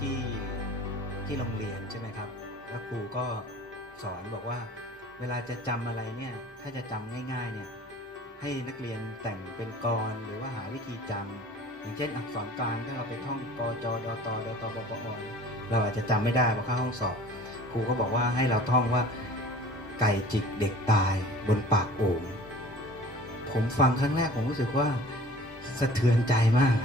ที่ที่โรงเรียนใช่ไหมครับแล้วครูก็สอนบอกว่า เวลาจะจำอะไรเนี่ยถ้าจะจำง่ายๆเนี่ยให้นักเรียนแต่งเป็นกรหรือว่าหาวิธีจำ อย่างเช่นอักษรกลางถ้าเราไปท่องกจดตดตปปอเราอาจจะจำไม่ได้เพรอเข้าห้องสอบครูก็บอกว่าให้เราท่องว่าไก่จิกเด็กตายบนปากโอ่งผมฟังครั้งแรกผมรู้สึกว่าสะเทือนใจมาก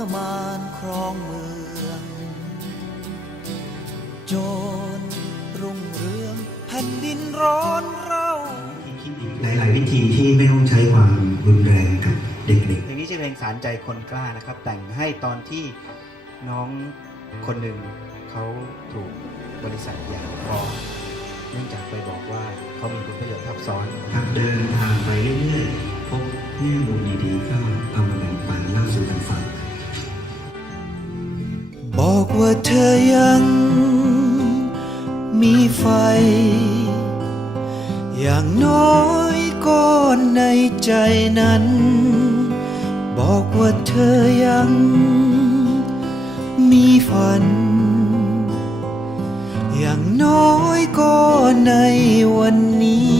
อมารครองเมือง โจรรุ่งเรืองแผ่นดินร้อนเร่าหลาย ๆ วิธีที่ไม่ต้องใช้ความรุนแรงกับเด็กเพลงนี้ชื่อเพลงสารใจคนกล้านะครับ แต่งให้ตอนที่น้องคนหนึ่งเขาถูกบริษัทใหญ่ฟ้องเนื่องจากไปบอกว่าเขามีผลประโยชน์ทับซ้อนๆหากเดิน บอกว่าเธอยัง มีไฟ อย่างน้อยก็ในใจนั้น บอกว่าเธอยัง มีฝัน อย่างน้อยก็ในวันนี้